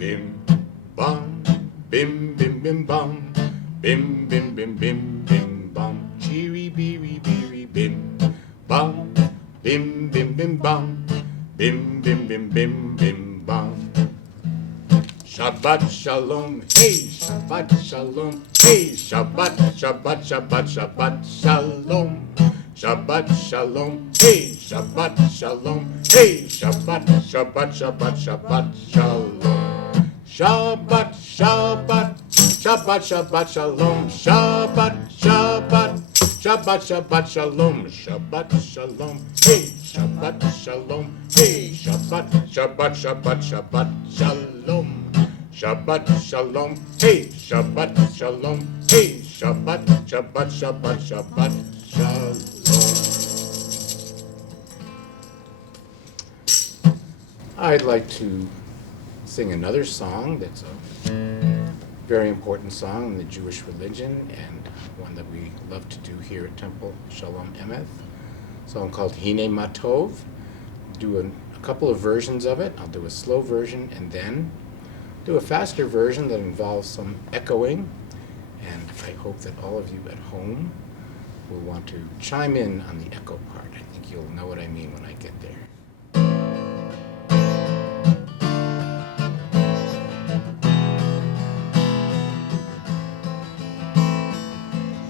bim, bum, bim, bim, bim, bum, bim, bim, bim, bim, bim, bum, cheery, beery, beery, bim, bum, bim, bim, bim, bum, bim, bim, bim, bim, bim, bum. Shabbat shalom, hey, Shabbat shalom, hey, Shabbat, Shabbat, Shabbat, Shabbat shalom. Shabbat shalom, hey, Shabbat shalom, hey, Shabbat, Shabbat, Shabbat, Shabbat shalom. Shabbat, Shabbat, Shabbat, Shabbat shalom, Shabbat, Shabbat, Shabbat, Shabbat shalom, Shabbat shalom, hey, Shabbat shalom, hey, Shabbat, Shabbat, Shabbat, Shabbat shalom. Shabbat shalom, hey, Shabbat shalom, hey, Shabbat, Shabbat, Shabbat, Shabbat shalom. I'd like to sing another song that's a very important song in the Jewish religion and one that we love to do here at Temple Shalom Emeth. A song called Hine Matov. Do a couple of versions of it. I'll do a slow version and then do a faster version that involves some echoing, and I hope that all of you at home will want to chime in on the echo part. I think you'll know what I mean when I get there.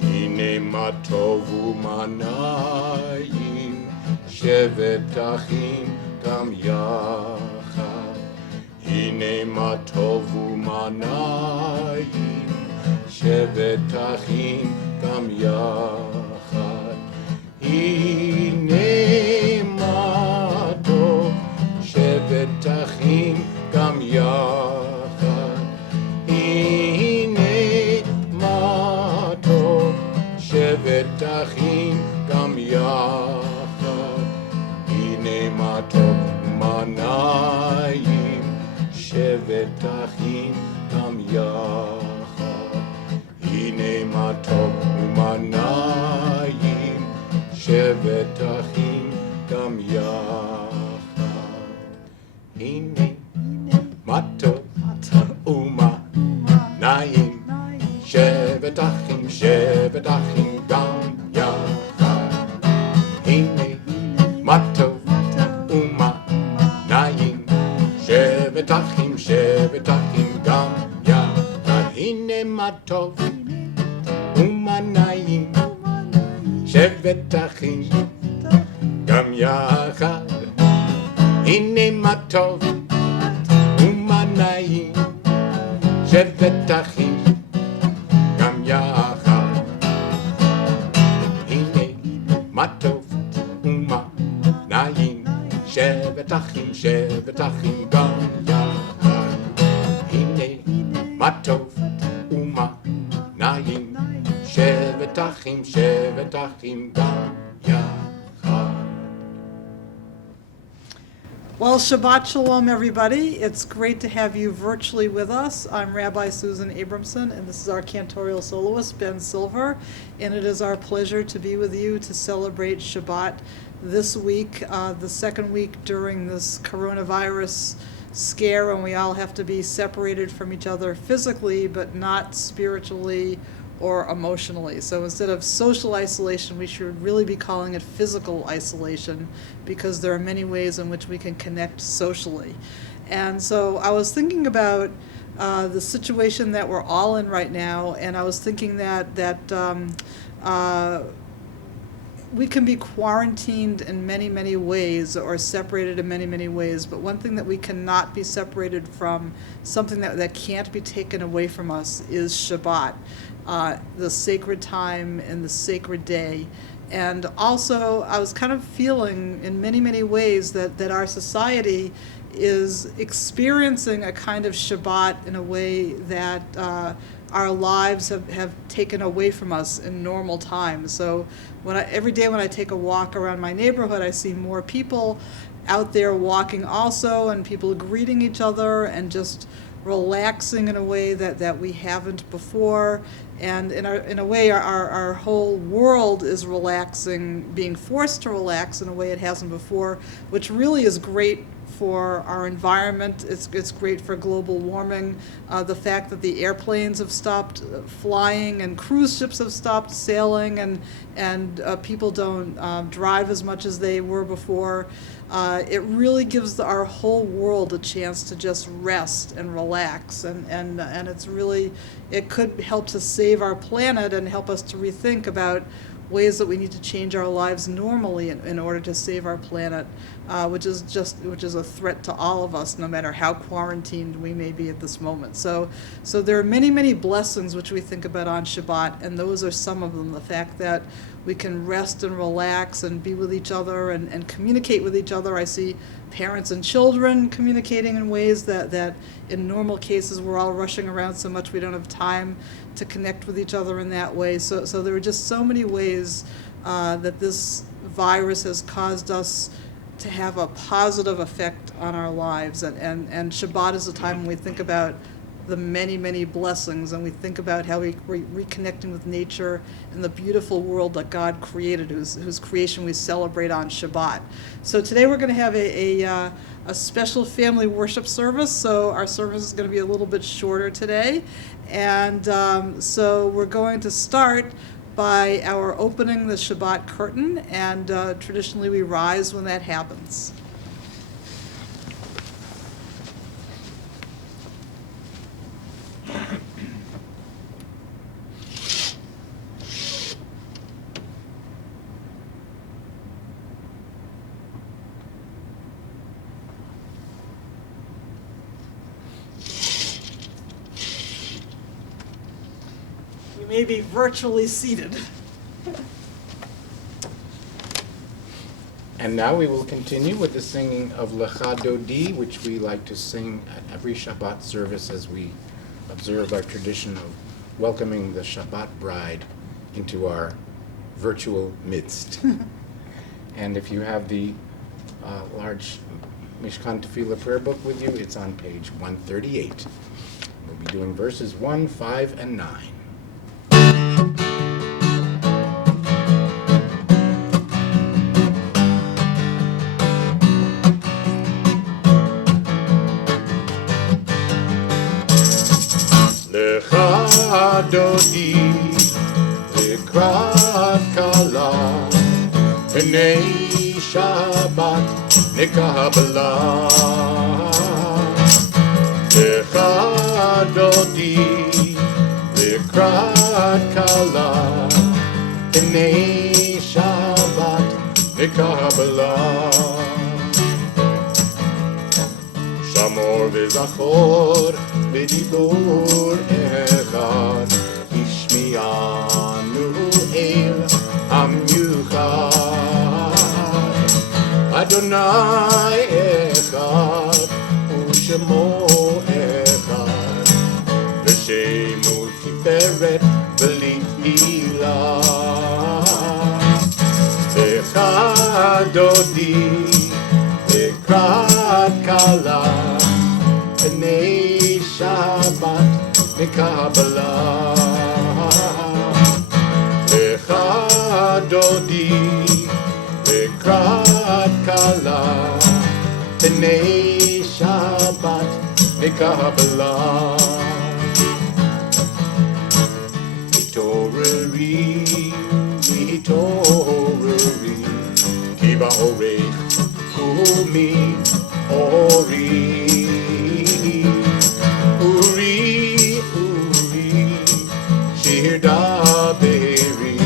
Hine matov u'manayim shevet achim gam yachad. Hine matov u'manayim shevet achim gam yachad. Hine matov shevet achim gam yachad. Hine matov shevet achim gam yachad. Hine matov u'manayim shevet achim gam yachad. Hine matov u'manayim shevet achim gam yachad. Hine matov u'manayim shevet achim gam yachad. Hine matov u'manayim shevet achim gam yachad. Hine matov u'manayim shevet achim gam yachad. Hine matov u'manayim shevet achim gam yachad. Hine matov u'manayim shevet achim gam yachad. Hine matov u'manayim shevet achim gam yachad. Well, Shabbat Shalom, everybody. It's great to have you virtually with us. I'm Rabbi Susan Abramson, and this is our cantorial soloist, Ben Silver, and it is our pleasure to be with you to celebrate Shabbat this week, the second week during this coronavirus scare, and we all have to be separated from each other physically, but not spiritually or emotionally. So instead of social isolation, we should really be calling it physical isolation, because there are many ways in which we can connect socially. And so I was thinking about the situation that we're all in right now, and I was thinking that we can be quarantined in many, many ways, or separated in many, many ways, but one thing that we cannot be separated from, something that can't be taken away from us, is Shabbat, the sacred time and the sacred day. And also, I was kind of feeling in many, many ways that our society is experiencing a kind of Shabbat in a way that our lives have taken away from us in normal times. So every day when I take a walk around my neighborhood, I see more people out there walking also, and people greeting each other and just relaxing in a way that we haven't before. And in a way, our whole world is relaxing, being forced to relax in a way it hasn't before, which really is great for our environment. It's great for global warming. The fact that the airplanes have stopped flying and cruise ships have stopped sailing, and people don't drive as much as they were before. It really gives our whole world a chance to just rest and relax, and it's really, it could help to save our planet and help us to rethink about ways that we need to change our lives normally in order to save our planet, which is a threat to all of us, no matter how quarantined we may be at this moment. So there are many, many blessings which we think about on Shabbat, and those are some of them. The fact that we can rest and relax and be with each other and communicate with each other. I see parents and children communicating in ways that in normal cases we're all rushing around so much we don't have time to connect with each other in that way. So there are just so many ways that this virus has caused us to have a positive effect on our lives. And Shabbat is a time when we think about the many, many blessings, and we think about how we're reconnecting with nature and the beautiful world that God created, whose creation we celebrate on Shabbat. So today we're going to have a special family worship service, so our service is going to be a little bit shorter today. And so we're going to start by our opening the Shabbat curtain, and traditionally we rise when that happens. You may be virtually seated. And now we will continue with the singing of Lecha Dodi, which we like to sing at every Shabbat service as we observe our tradition of welcoming the Shabbat bride into our virtual midst. And if you have the large Mishkan Tefillah prayer book with you, it's on page 138. We'll be doing verses 1, 5, and 9. Lecha Dodi לקראת כלה, פני שבת נקבלה. lecha דודי לקראת כלה, פני שבת נקבלה. שמור וזכור בדיבור אחד, השמיענו אל המיוחד. אדוני אחד ושמו אחד, ושמו תפארת בלי תהילה. אחד דודי לקראת כלה, פני שבת נקבלה. אחד דודי לקראת כלה, פני שבת נקבלה. התעוררי, התעוררי, כי בעורך קומי אורי. אורי, אורי, שיר דברי,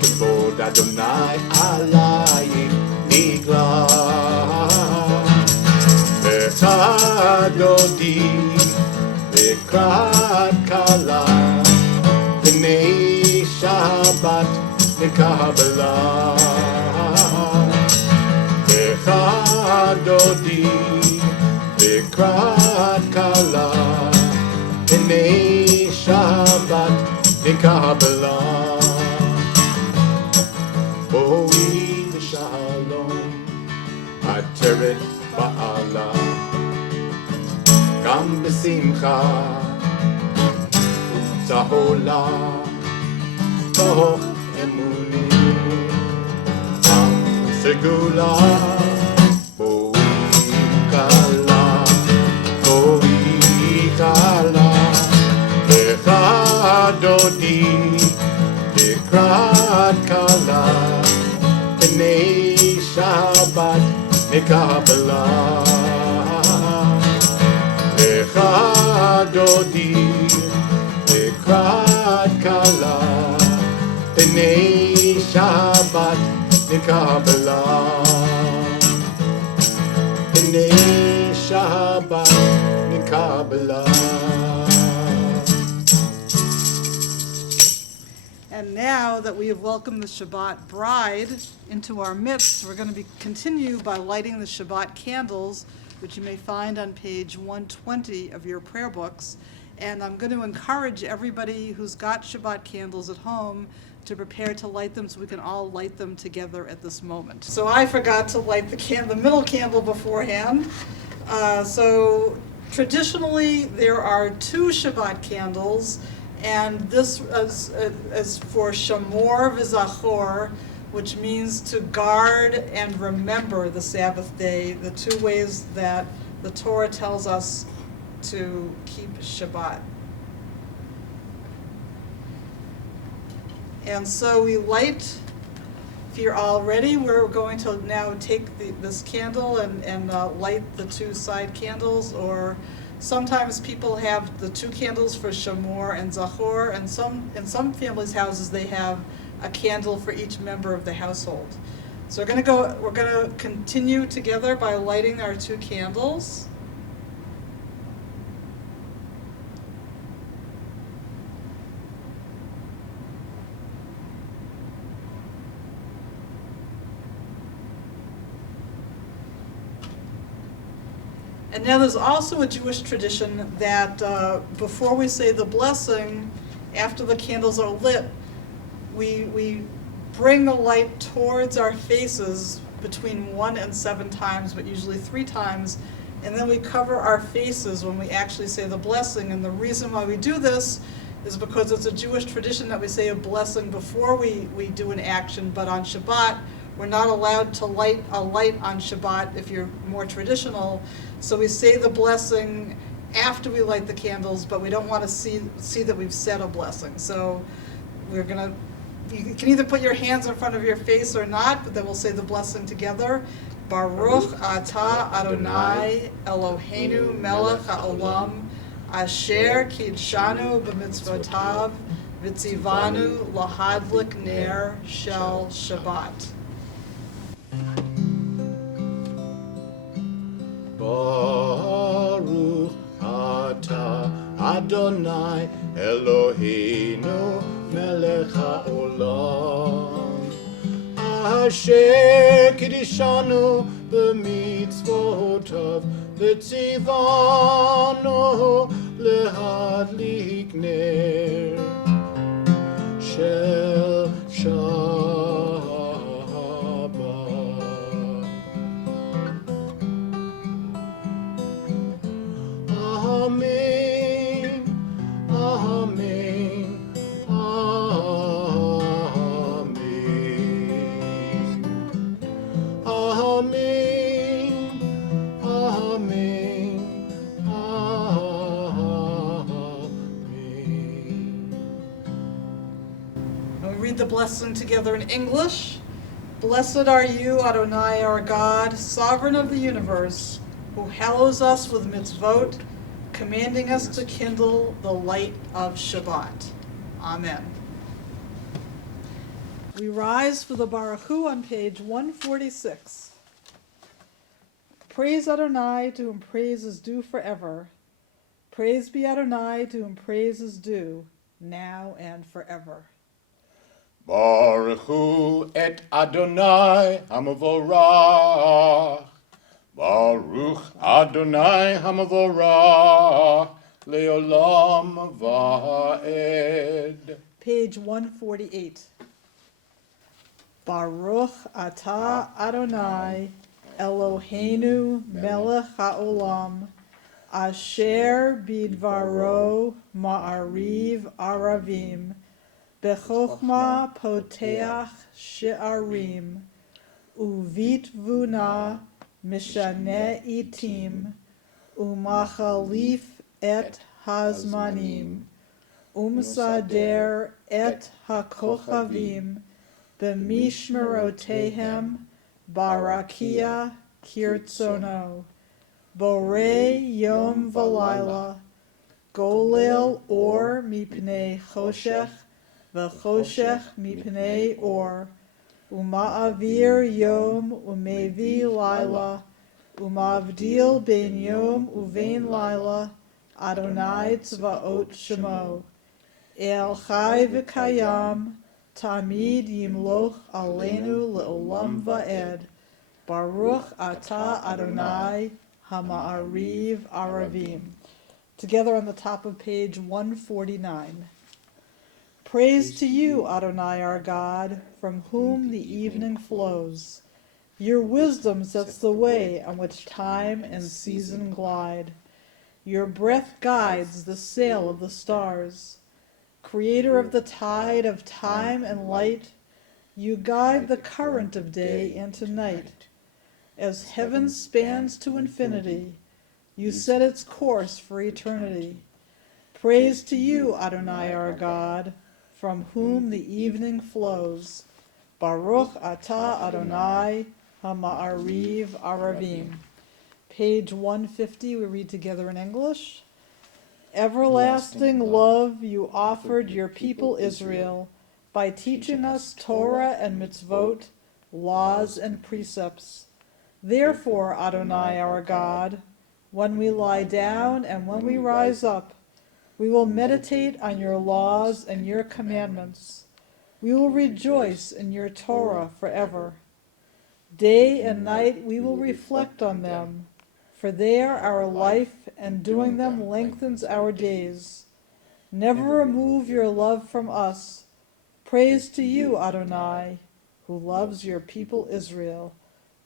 כבוד אדוני עלייך נגלה. אחד דודי לקראת כלה, פני שבת נקבלה. אחד דודי לקראת כלה, פני שבת נקבלה. בואי בשלום, עטרת בעלה, גם בשמחה וצהולה, תוך אמונים, עם סגולה. בואי סודי לקראת כלה בני שבת נקבלה בני שבת נקבלה. And now that we have welcomed the Shabbat bride into our midst, we're going to continue by lighting the Shabbat candles, which you may find on page 120 of your prayer books. And I'm going to encourage everybody who's got Shabbat candles at home to prepare to light them so we can all light them together at this moment. So I forgot to light the middle candle beforehand. So traditionally there are 2 Shabbat candles, and this is for Shamor v'Zachor, which means to guard and remember the Sabbath day, the 2 ways that the Torah tells us to keep Shabbat. And so we light, if you're all ready, we're going to now take this candle and light the 2 side candles, or sometimes people have the 2 candles for Shamor and Zachor, and in some families' houses they have a candle for each member of the household. So we're going to continue together by lighting our 2 candles. And now there's also a Jewish tradition that before we say the blessing, after the candles are lit, we bring the light towards our faces between 1 and 7 times, but usually 3 times, and then we cover our faces when we actually say the blessing. And the reason why we do this is because it's a Jewish tradition that we say a blessing before we do an action, but on Shabbat, we're not allowed to light a light on Shabbat if you're more traditional. So we say the blessing after we light the candles, but we don't want to see that we've said a blessing. So you can either put your hands in front of your face or not, but then we'll say the blessing together. Baruch atah Adonai Eloheinu melech haolam asher kidshanu b'mitzvotav v'tzivanu lahadlik ner shel Shabbat. Baruch atah Adonai Eloheinu melech haolam asher kidshanu b'mitzvotav v'tzivanu lehadlik ner shel Shabbat. Amen, amen, amen, amen, amen, amen. And we read the blessing together in English. Blessed are you, Adonai, our God, sovereign of the universe, who hallows us with mitzvot, commanding us to kindle the light of Shabbat. Amen. We rise for the Baruch Hu on page 146. Praise Adonai, to whom praise is due forever. Praise be Adonai, to whom praise is due, now and forever. Baruch Hu et Adonai Hamavorach. Baruch Adonai Hamavorach Leolam Va'ed. Page 148. Baruch atah Adonai Eloheinu melech haolam asher bidvaro ma'ariv aravim bechokma poteach she'arim uvit vuna mishane itim umachalif et hazmanim umsader et hakochavim b'mishmerotehem barakia kirtzono borei yom v'layla Golel or mipnei choshech, v'choshech mipnei or. Uma'avir yom umevi laila, umavdil ben yom uvein laila, Adonai tzvaot shemo. El chai v'kayam, tamid yimloch aleinu le'olam va'ed. Baruch atah Adonai hama'ariv aravim. Together on the top of page 149. Praise to you, Adonai our God, from whom the evening flows. Your wisdom sets the way on which time and season glide. Your breath guides the sail of the stars. Creator of the tide of time and light, you guide the current of day into night. As heaven spans to infinity, you set its course for eternity. Praise to you, Adonai our God, from whom the evening flows. Baruch atah Adonai hama'ariv aravim. Page 150, we read together in English. Everlasting love you offered your people Israel by teaching us Torah and mitzvot, laws and precepts. Therefore, Adonai our God, when we lie down and when we rise up, we will meditate on your laws and your commandments. We will rejoice in your Torah forever. Day and night we will reflect on them, for they are our life, and doing them lengthens our days. Never remove your love from us. Praise to you, Adonai, who loves your people Israel.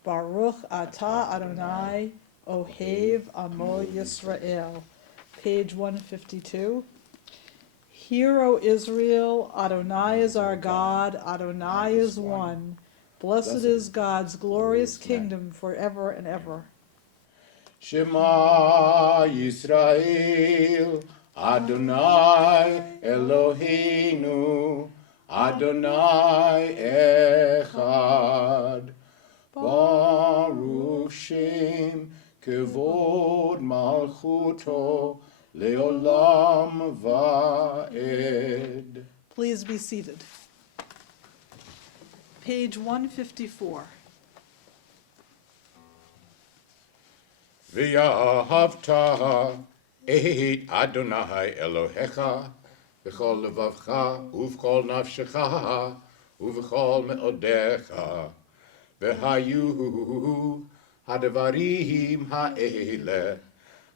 Baruch atah Adonai, Ohev Amo Yisrael. Page 152. Hear, O Israel, Adonai is our God, Adonai is one. Blessed is God's glorious kingdom forever and ever. Shema Yisrael, Adonai Eloheinu, Adonai Echad. Baruch Shem Kevod Malchuto Leolam Va'ed. Please be seated. Page 154. V'yahavta et Adonai Elohecha v'chol levavcha uv'chol nafshecha uv'chol me'odecha v'hayu hadvarim ha'ele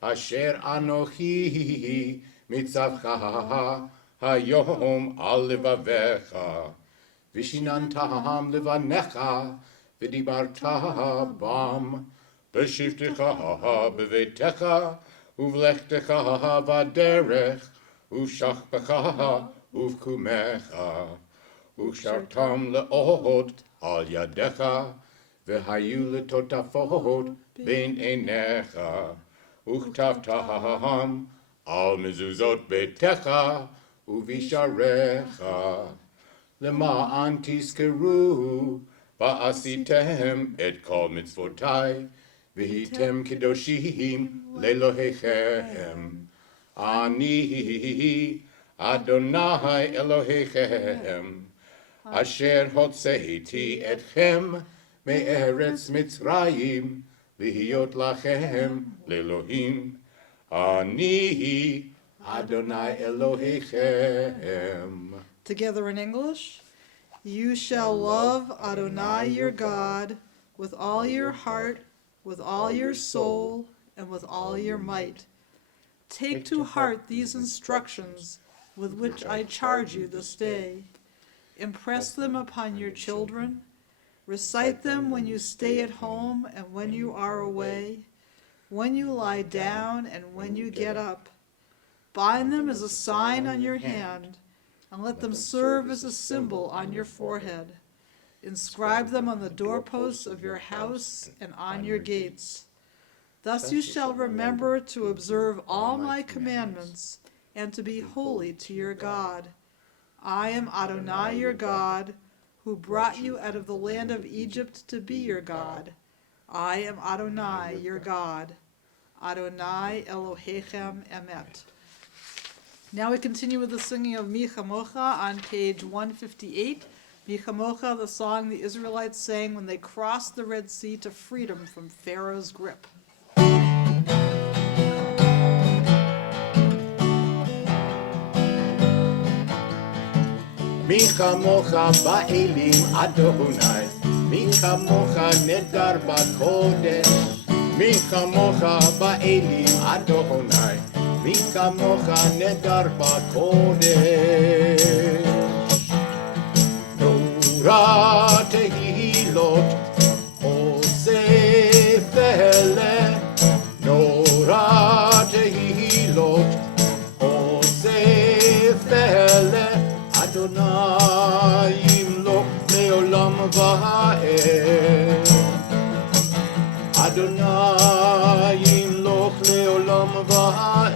asher anochi mitzavcha hayom al levavecha v'shinantam levanecha v'dibarta bam B'shivtecha b'veitecha, uv'lechtecha v'aderech, uv'shachpecha uv'kumecha, uv'shartam le'od al yadecha, v'hayu letotafot ben einecha, uchtavtaham al mezuzot beitecha, uv'isharecha, למען תזכרו, ועשיתם את כל מצוותי, והייתם קדושים לאלוהיכם. אני, אדוני אלוהיכם, אשר הוצאתי אתכם מארץ מצרים, להיות לכם לאלוהים. אני, אדוני אלוהיכם. Together in English. You shall love Adonai your God with all your heart, with all your soul, and with all your might. Take to heart these instructions with which I charge you this day. Impress them upon your children. Recite them when you stay at home and when you are away, when you lie down and when you get up. Bind them as a sign on your hand, and let them serve as a symbol on your forehead. Inscribe them on the doorposts of your house and on your gates. Thus you shall remember to observe all my commandments and to be holy to your God. I am Adonai your God, who brought you out of the land of Egypt to be your God. I am Adonai your God. Adonai Elohechem Emeth. Now we continue with the singing of Mi Chamocha on page 158. Mi Chamocha, the song the Israelites sang when they crossed the Red Sea to freedom from Pharaoh's grip. מי כמוך באלים אדוני, מי כמוך נדר בקודש, מי כמוך באלים אדוני, מי כמוך נדר בקודש. נורא תהילות עושה פלא, נורא תהילות עושה פלא, אדוני ימלוך לעולם ועד, אדוני ימלוך לעולם ועד.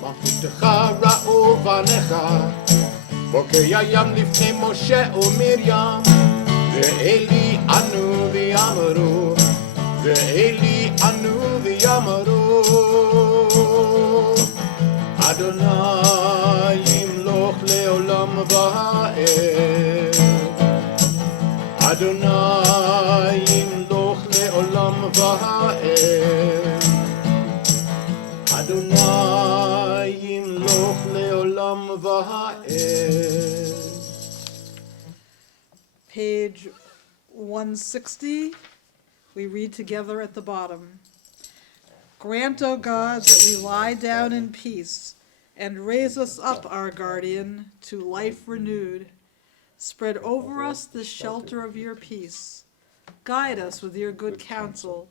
מלכותך ראו בניך, בוקר ים לפני משה ומרים, ואלי ענו ויאמרו, ואלי ענו ויאמרו, אדוני ימלוך לעולם ועד, אדוני ימלוך לעולם ועד, אדוני ימלוך לעולם ועד. Page 160, we read together at the bottom. Grant, O God, that we lie down in peace, and raise us up, our guardian, to life renewed. Spread over us the shelter of your peace. Guide us with your good counsel.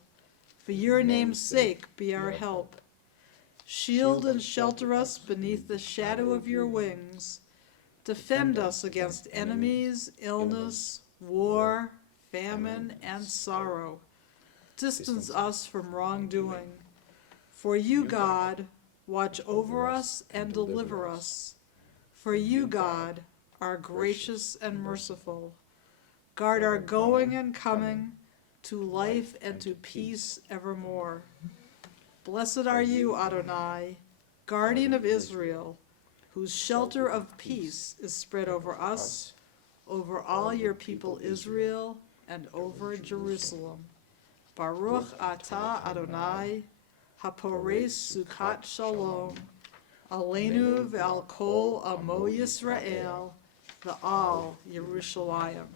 For your name's sake be our help. Shield and shelter us beneath the shadow of your wings. Defend us against enemies, illness, war, famine, and sorrow. Distance us from wrongdoing. For you, God, watch over us and deliver us. For you, God, are gracious and merciful. Guard our going and coming to life and to peace evermore. Blessed are you, Adonai, guardian of Israel, whose shelter of peace is spread over us, over all your people Israel, and over Jerusalem. Baruch atah Adonai, hapores sukkot shalom, aleinu ve'al kol amo Yisrael, ve'al Yerushalayim.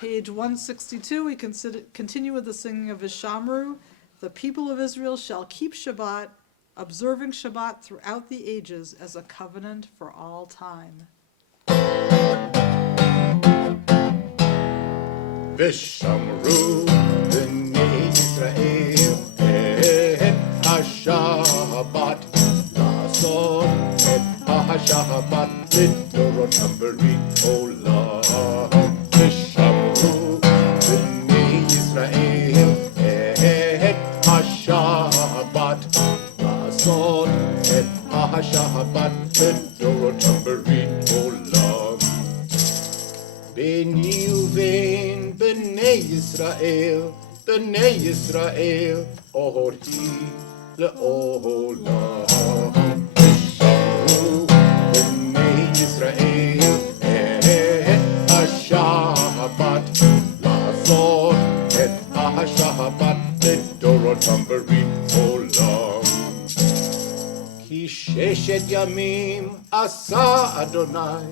Page 162, we continue with the singing of Vishamru. The people of Israel shall keep Shabbat, observing Shabbat throughout the ages as a covenant for all time. ושמרו בני ישראל את השבת, לעשות את השבת לדורותם ברית עולם. ושמרו בני ישראל את השבת, לעשות את השבת לדורותם ברית עולם. ביני ובין בני ישראל, בני ישראל, אור היא לעולם. ושמרו בני ישראל את השבת, לעשות את השבת לדורותם ברית עולם. כי ששת ימים עשה אדוני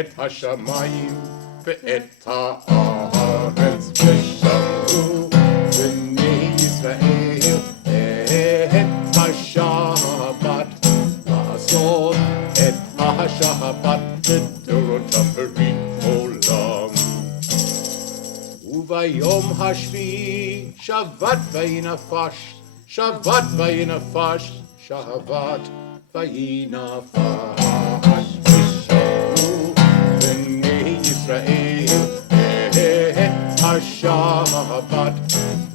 את השמיים ואת הארץ. ושמרו בני ישראל את השבת, לעשות את השבת לדורותם ברית עולם. וביום השביעי שבת וינפש, שבת וינפש, שבת וינפש. ישראל את השבת,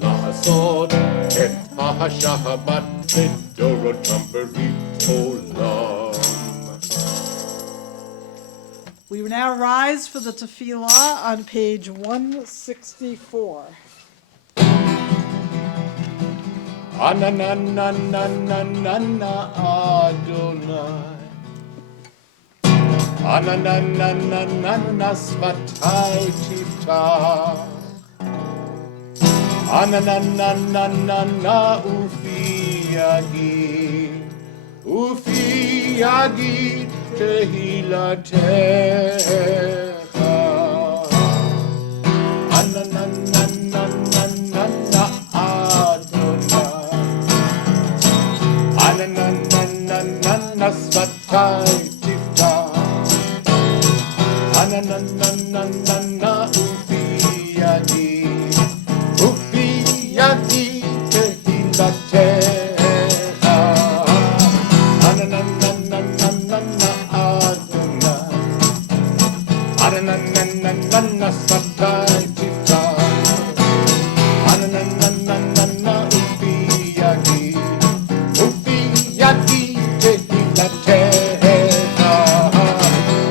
לעשות את השבת לדורותם ברית עולם. We now rise for the tefillah on page 164. Anananananana Adonai. Anananananana Svatai Tifta. Anananananana Ufi Yagi Tehilatecha. Anananananana Adonai. Anananananana Svatai Tifta. Anananananana Ufi Yagi Tehilatecha. Anananananana Adonai. Anananananana Svatai Tifta. Anananananana Ufi Yagi Tehilatecha.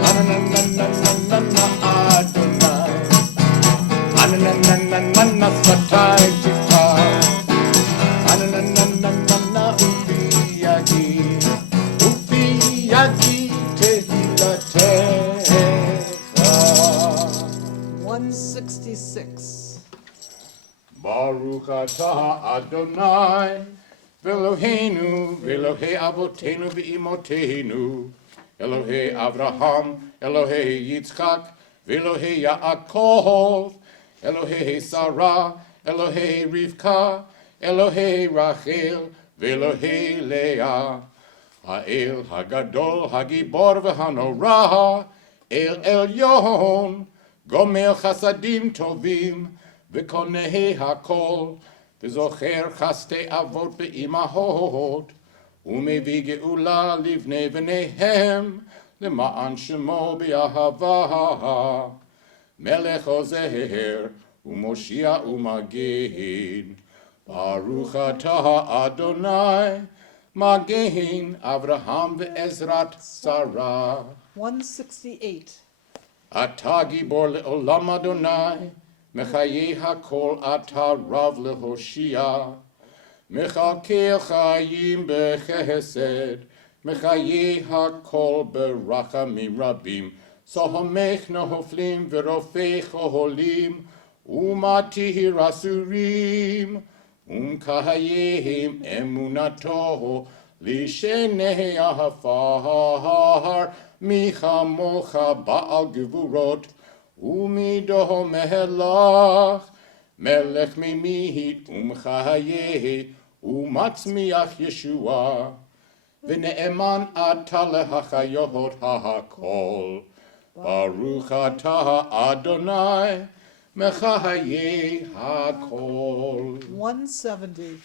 Anananananana Adonai. Anananananana Svatai Tifta. Anananananana Ufi Yagi Tehilatecha. 166. Baruch atah Adonai, Eloheinu, Elohei Avotenu v'Imotenu, Elohei Avraham, Elohei Yitzchak, Elohei Yaakov, Elohei Sarah, Elohei Rivka, Elohei Rachel, Elohei Leah, Ha'el Hagadol, Hagibor v'Hanorah, El Elyon, Gomer Chasadim Tovim, V'konei hakol, v'zocher chaste avot be'imahot, u'mevi ge'ula livnei v'neihem, למען שמו באהבה, מלך עוזר ומושיע ומגן, ברוך אתה אדוני, מגן אברהם ועזרת שרה. 168. אתה גיבור לעולם אדוני, מחיי הכל אתה רב להושיע, מחכה חיים בחסד, מחיי הכל ברחמים רבים, סומך נופלים ורופא חולים, ומתיר אסורים, ומקיים אמונתו לשני עפר, מי כמוך בעל גבורות, ומידו מלך, מלך ממית ומחיה, ומצמיח ישועה, ונאמן אתה להחיות הכל. ברוך אתה אדוני, מחיי הכל. 170.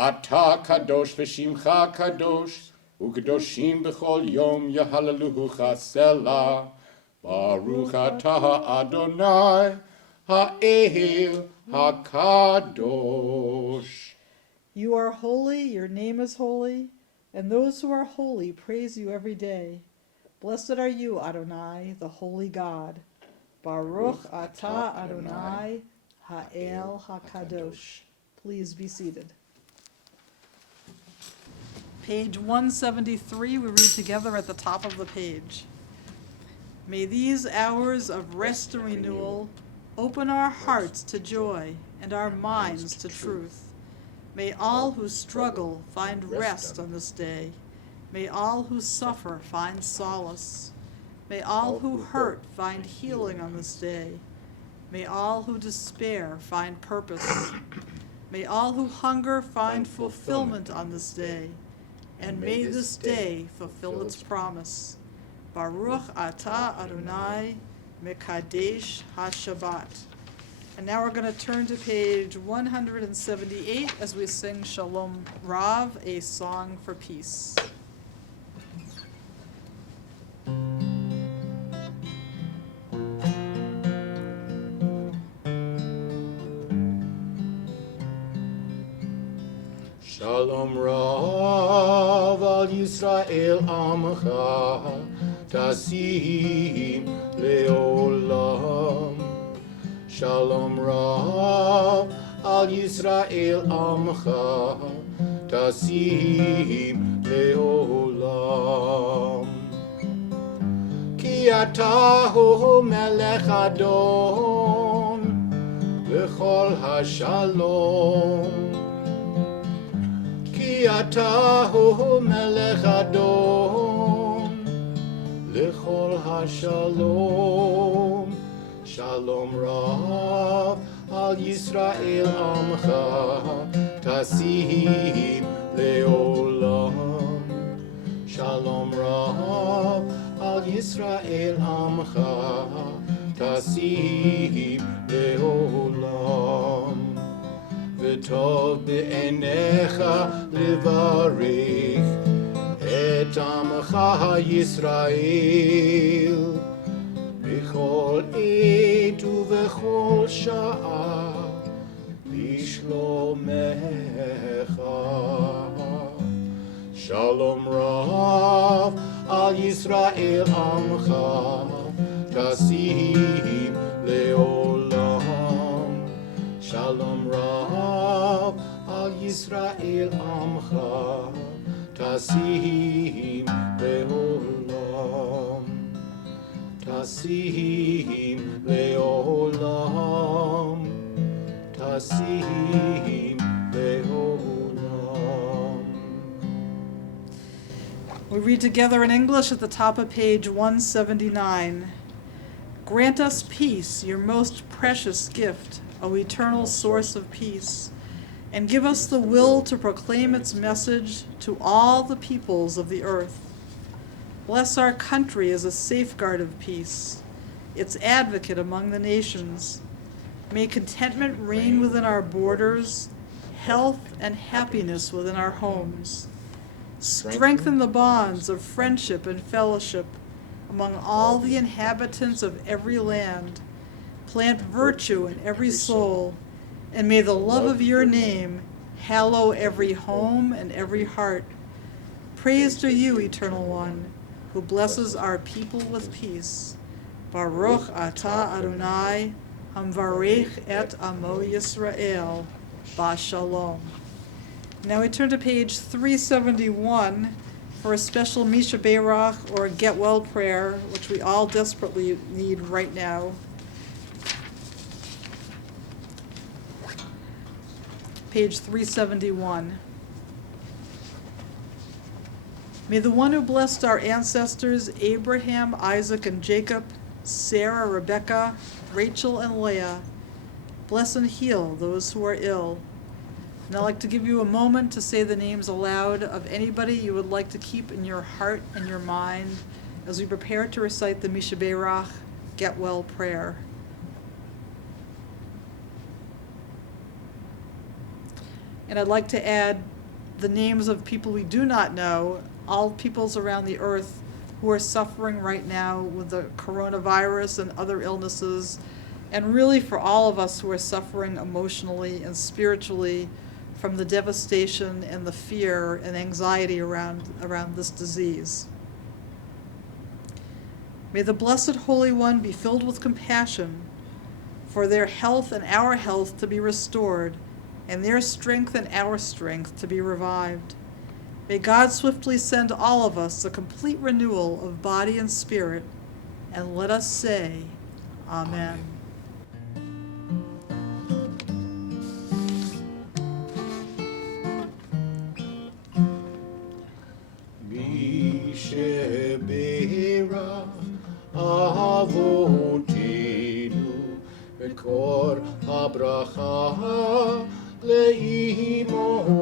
אתה קדוש ושמך קדוש, וקדושים בכל יום יהללוך סלה. ברוך אתה אדוני, האל הקדוש. You are holy, your name is holy, and those who are holy praise you every day. Blessed are you, Adonai, the holy God. Baruch atah Adonai, ha'el hakadosh. Please be seated. Page 173, we read together at the top of the page. May these hours of rest and renewal open our hearts to joy and our minds to truth. May all who struggle find rest on this day. May all who suffer find solace. May all who hurt find healing on this day. May all who despair find purpose. May all who hunger find fulfillment on this day. And may this day fulfill its promise. Baruch atah Adonai mekadesh ha-Shabbat. And now we're going to turn to page 178 as we sing Shalom Rav, a song for peace. Shalom Rav al Yisrael Amcha Tasim Leolam. Shalom Rav al Yisrael amcha tasim leolam. Ki atahu melech adon v'chol hashalom. Ki atahu melech adon v'chol hashalom. Shalom Rav al Yisrael amcha tasim leolam. Shalom Rav al Yisrael amcha tasim leolam. V'tov be'enecha levarich et amcha Yisrael b'chol עת ובכל שעה לשלומך. Shalom Rav al Yisrael amcha tasim leolam. Shalom Rav al Yisrael amcha tasim leolam. Tasim leolam. Tasim leolam. We read together in English at the top of page 179. Grant us peace, your most precious gift, O eternal source of peace, and give us the will to proclaim its message to all the peoples of the earth. Bless our country as a safeguard of peace, its advocate among the nations. May contentment reign within our borders, health and happiness within our homes. Strengthen the bonds of friendship and fellowship among all the inhabitants of every land. Plant virtue in every soul, and may the love of your name hallow every home and every heart. Praise to you, Eternal One, who blesses our people with peace. Baruch atah Adonai, hamvarech et amo Yisrael, Bashalom. Now we turn to page 371 for a special Misha Beirach or Get Well prayer, which we all desperately need right now. Page 371. May the one who blessed our ancestors, Abraham, Isaac, and Jacob, Sarah, Rebecca, Rachel, and Leah, bless and heal those who are ill. And I'd like to give you a moment to say the names aloud of anybody you would like to keep in your heart and your mind as we prepare to recite the Misha Beirach Get Well prayer. And I'd like to add the names of people we do not know, all peoples around the earth who are suffering right now with the coronavirus and other illnesses, and really for all of us who are suffering emotionally and spiritually from the devastation and the fear and anxiety around this disease. May the Blessed Holy One be filled with compassion for their health and our health to be restored, and their strength and our strength to be revived. May God swiftly send all of us a complete renewal of body and spirit, and let us say, Amen. Misheberach avotenu v'kor habracha leimotenu.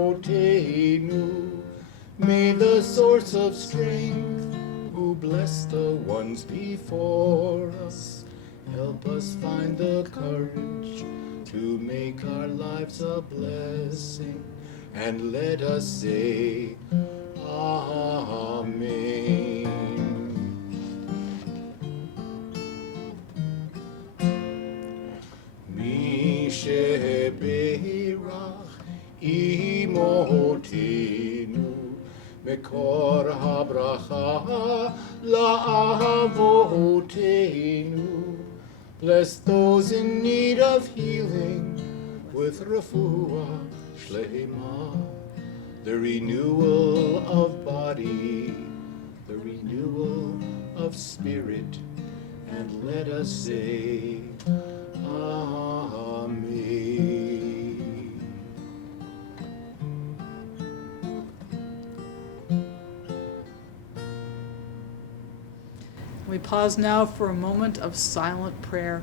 May the source of strength, who blessed the ones before us, help us find the courage to make our lives a blessing, and let us say, Amen. Misheberach imotenu Mekor habracha la'avotenu. Bless those in need of healing with refuah shlema, the renewal of body, the renewal of spirit, and let us say, Amen. We pause now for a moment of silent prayer.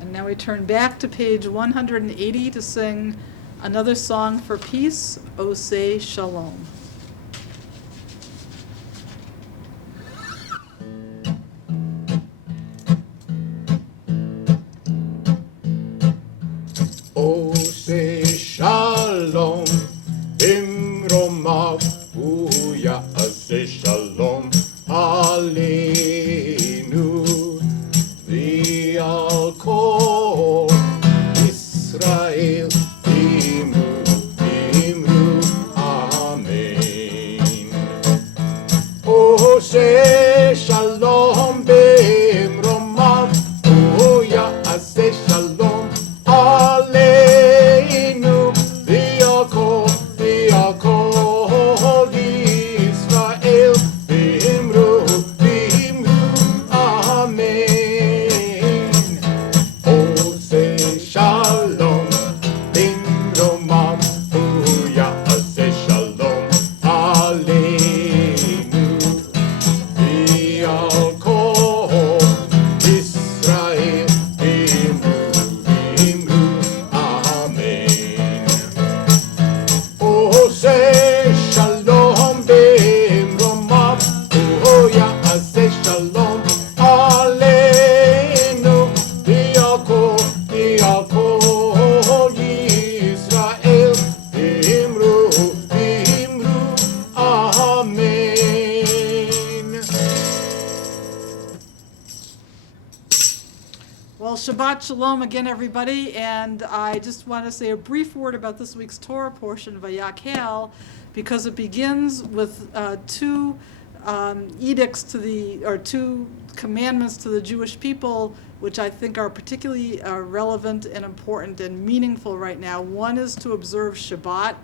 And now we turn back to page 180 to sing another song for peace, O say Shalom. O say Shalom, Bimromav, Uya, say Shalom, Aleinu, Vial Kol, Israel, Imru, Imru, Amen. O say Shalom, Bimromav, Uya, say Shalom, Aleinu, V'yakol Yisrael, V'imru, Amen. Oh, say Shalom, Bimromav, Uya, say Shalom, Aleinu, V'yakol Yisrael, V'imru, Amen. Oh, say Shalom, Bimromav, Uya, say Shalom, Aleinu, V'yakol Yisrael, V'imru, Amen. Well, Shabbat Shalom again, everybody, and I just want to say a brief word about this week's Torah portion, Vayakhel, because it begins with two two commandments to the Jewish people, which I think are particularly relevant and important and meaningful right now. One is to observe Shabbat,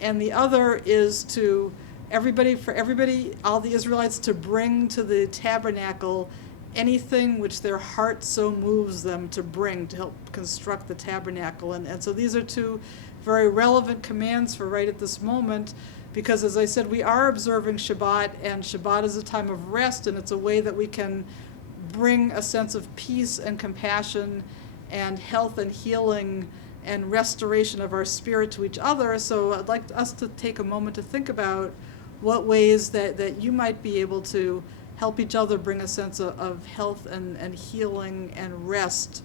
and the other is to all the Israelites, to bring to the tabernacle anything which their heart so moves them to bring to help construct the tabernacle. And so these are two very relevant commands for right at this moment, because as I said, we are observing Shabbat, and Shabbat is a time of rest, and it's a way that we can bring a sense of peace and compassion and health and healing and restoration of our spirit to each other. So I'd like us to take a moment to think about what ways that you might be able to help each other bring a sense of health and healing and rest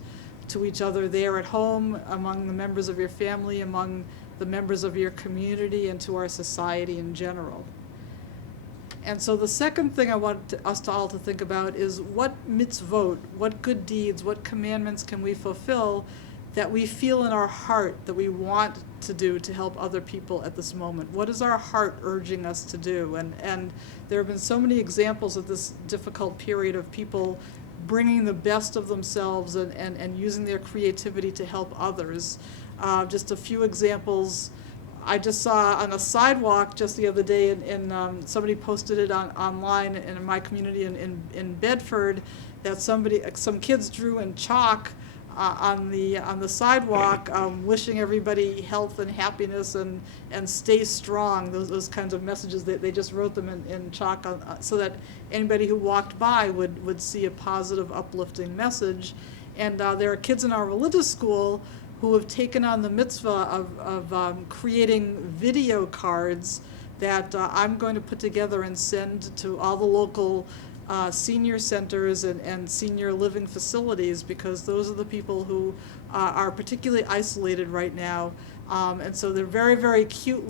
to each other there at home, among the members of your family, among the members of your community, and to our society in general. And so the second thing I want us all to think about is what mitzvot, what good deeds, what commandments can we fulfill that we feel in our heart that we want to do to help other people at this moment. What is our heart urging us to do? And there have been so many examples of this difficult period of people bringing the best of themselves and using their creativity to help others. Just a few examples. I just saw on a sidewalk just the other day, somebody posted it online in my community in Bedford, that some kids drew in chalk on the sidewalk, wishing everybody health and happiness and stay strong. Those kinds of messages, they just wrote them in chalk so that anybody who walked by would see a positive, uplifting message. And there are kids in our religious school who have taken on the mitzvah of creating video cards that I'm going to put together and send to all the local senior centers and senior living facilities, because those are the people who are particularly isolated right now. And so they're very, very cute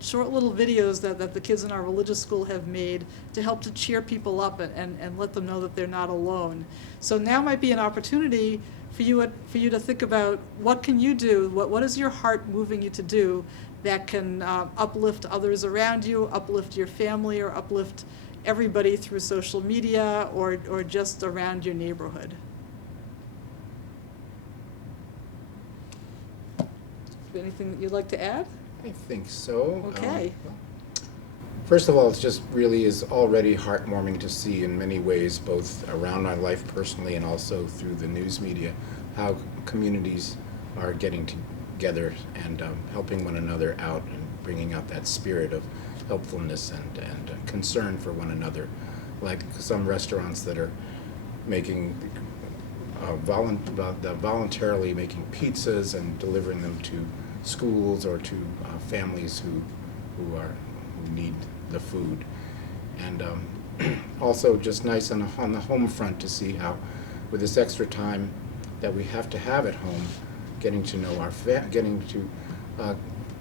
short little videos that the kids in our religious school have made to help to cheer people up and let them know that they're not alone. So now might be an opportunity for you to think about what can you do, what is your heart moving you to do that can uplift others around you, uplift your family, or uplift everybody through social media or just around your neighborhood. Anything that you'd like to add? I think so. Okay. First of all, it just really is already heartwarming to see in many ways, both around my life personally and also through the news media, how communities are getting together and helping one another out and bringing out that spirit of helpfulness and concern for one another. Like some restaurants that are making voluntarily making pizzas and delivering them to schools or to families who need the food. And also just nice on the home front to see how, with this extra time that we have to have at home, getting to know getting to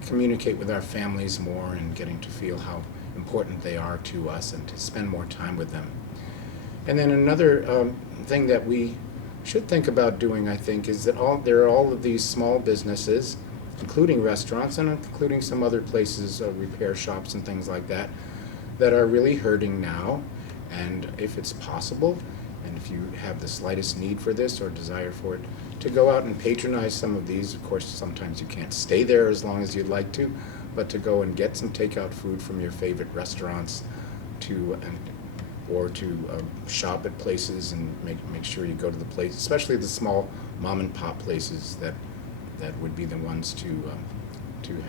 communicate with our families more and getting to feel how important they are to us and to spend more time with them. And then another thing that we should think about doing, I think, is that there are all of these small businesses, including restaurants and including some other places, repair shops and things like that, that are really hurting now. And if it's possible, and if you have the slightest need for this or desire for it, to go out and patronize some of these. Of course, sometimes you can't stay there as long as you'd like to, but to go and get some takeout food from your favorite restaurants, or to shop at places and make sure you go to the place, especially the small mom and pop places that would be the ones to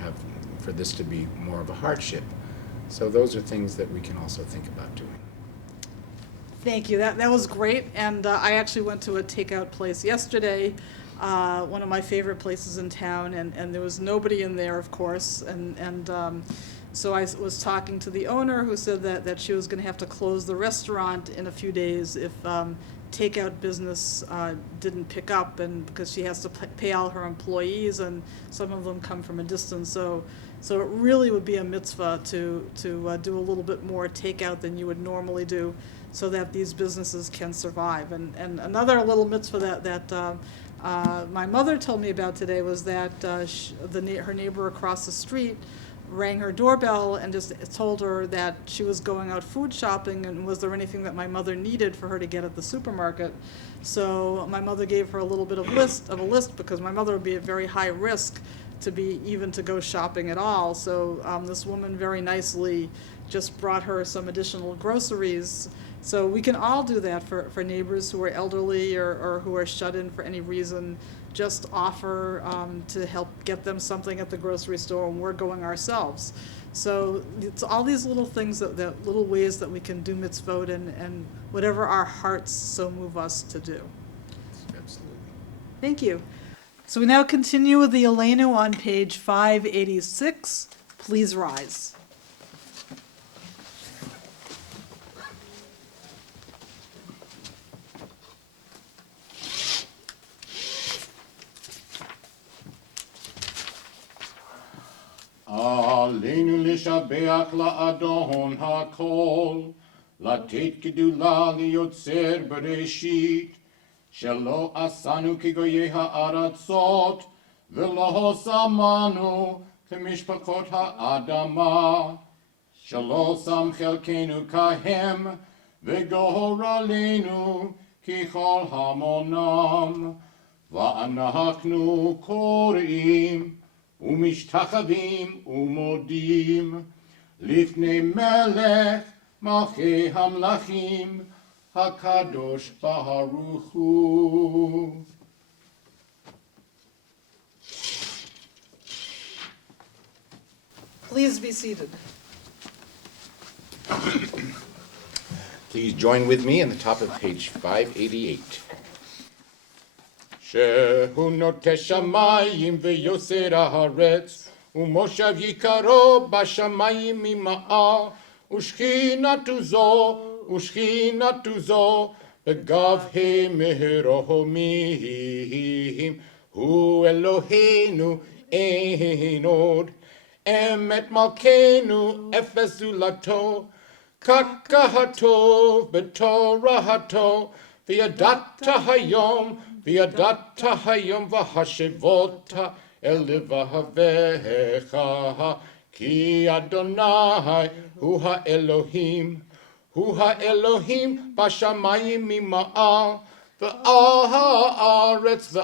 have for this to be more of a hardship. So those are things that we can also think about doing. Thank you. That was great. And I actually went to a takeout place yesterday, one of my favorite places in town, and there was nobody in there, of course. And so I was talking to the owner, who said that she was going to have to close the restaurant in a few days if takeout business didn't pick up, and because she has to pay all her employees, and some of them come from a distance. So it really would be a mitzvah to do a little bit more takeout than you would normally do, so that these businesses can survive. And another little mitzvah that my mother told me about today was that her neighbor across the street rang her doorbell and just told her that she was going out food shopping, and was there anything that my mother needed for her to get at the supermarket. So my mother gave her a little bit of a list because my mother would be at very high risk to go shopping at all. So this woman very nicely just brought her some additional groceries. So we can all do that for neighbors who are elderly or who are shut in for any reason. Just offer to help get them something at the grocery store when we're going ourselves. So it's all these little things, that little ways that we can do mitzvot and whatever our hearts so move us to do. Absolutely. Thank you. So we now continue with the Aleinu on page 586. Please rise. עלינו לשבח לאדון הכל, לתת גדולה ליוצר בראשית, שלא עשנו כגויי הארצות, ולא שמנו כמשפחות האדמה, שלא שם חלקנו כהם, וגורלנו ככל המונם, ואנחנו קוראים ומשתחווים ומודים לפני מלך מלכי המלכים הקדוש ברוך הוא. Please be seated. Please join with me on the top of page 588. שהוא נוטה שמיים ויוסר הארץ, ומושב יקרו בשמיים ממעל, ושכינתו זו בגבהי מרומיים, הוא אלוהינו אין עוד, אמת מלכנו אפס זולתו, ככתוב בתורתו, וידעת היום V'yadata hayom v'hashivota el levahavecha, ki Adonai hu ha'Elohim, bashamayim mima'al, v'aaretz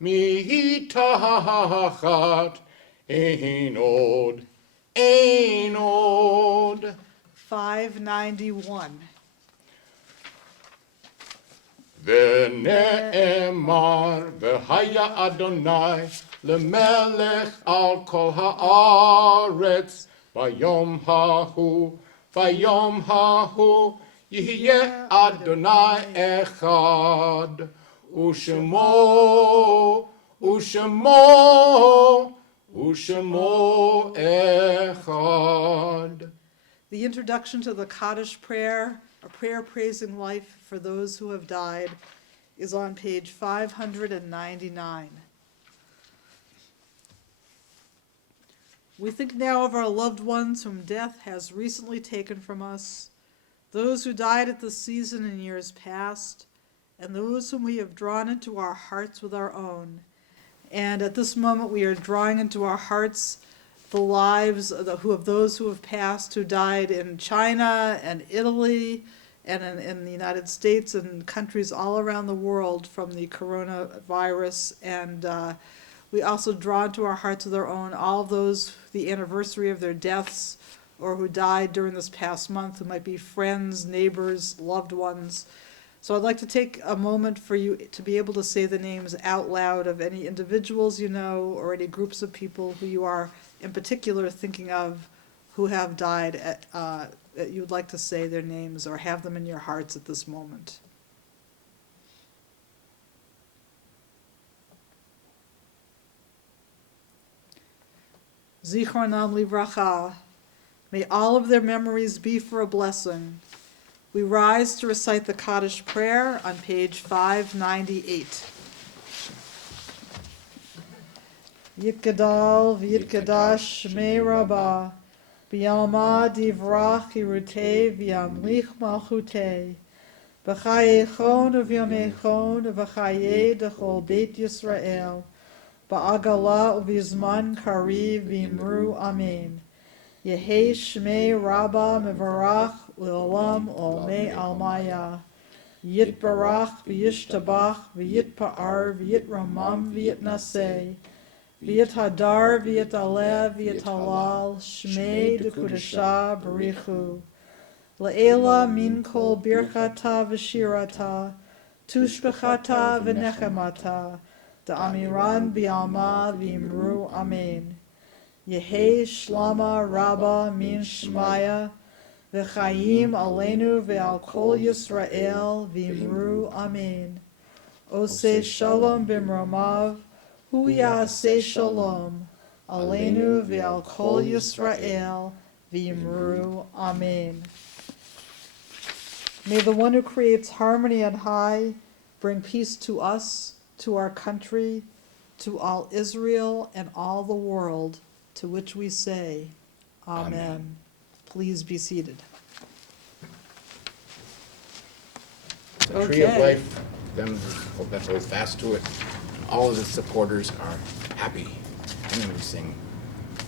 mitachat, ein od. 591. V'ne'emar v'haya Adonai lemelech al kol haaretz vayom hahu yihyeh Adonai echad u'shemo echad. The introduction to the Kaddish prayer, a prayer praising life for those who have died, is on page 599. We think now of our loved ones whom death has recently taken from us, those who died at this season in years past, and those whom we have drawn into our hearts with our own. And at this moment we are drawing into our hearts the lives of those who have passed, who died in China and Italy and in the United States and countries all around the world from the coronavirus. And we also draw into our hearts with our own all of those, the anniversary of their deaths or who died during this past month, who might be friends, neighbors, loved ones. So I'd like to take a moment for you to be able to say the names out loud of any individuals you know or any groups of people who you are in particular thinking of who have died, that you'd like to say their names or have them in your hearts at this moment. Zichronam livracha. May all of their memories be for a blessing. We rise to recite the Kaddish prayer on page 598. Yitgadal v'yitgadash shmei rabbah, b'yalma divrach yirutei v'yamlich malchutei, b'chayechon v'yamechon v'chayei d'chol beit Yisrael, ba'agala u'v'zman kariv v'imru amen. Yehei shmei rabbah mevarach l'olam olmei almaya. Yitbarach v'yishtabach v'yitpa'ar v'yitramam v'yitnaseh. V'yithadar v'yitalev v'yitalal shmei d'kudasha barichu. La'ela min kol birchata v'shirata, tushbechata v'nechemata, da'amiran b'alma v'imru amen. Yehei shlama rabba min shmaya, v'chayim aleinu v'al kol Yisrael v'imru amen. Oseh shalom b'mromav, hu ya'aseh shalom, aleinu v'al kol Yisrael v'imru amen. May the one who creates harmony on high bring peace to us, to our country, to all Israel and all the world, to which we say, Amen. Amen. Please be seated. The tree of life, them that hold fast to it, all of the supporters are happy. And then we sing,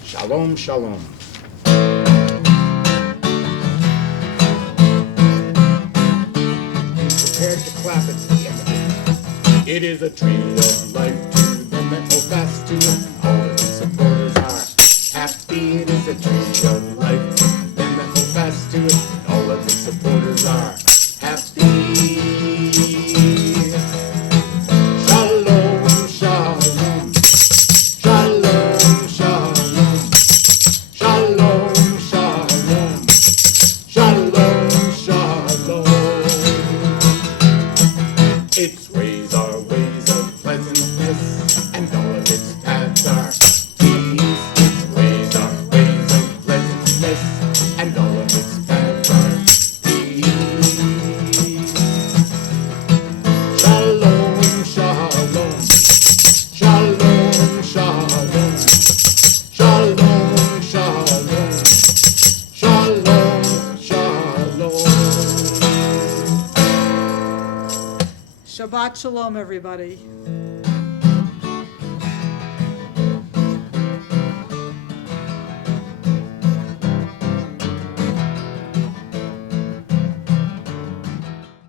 Shalom, Shalom. Prepared to clap at the end of it. It is a tree of life to them that hold fast to it. All of the supporters are Happy, it is a tree of life to them that hold fast to it. all of the supporters are Happy. Shalom, shalom. Shalom, shalom. Shalom, shalom. Shalom, shalom. Its ways are ways of pleasantness, and all of its paths Shabbat Shalom, everybody.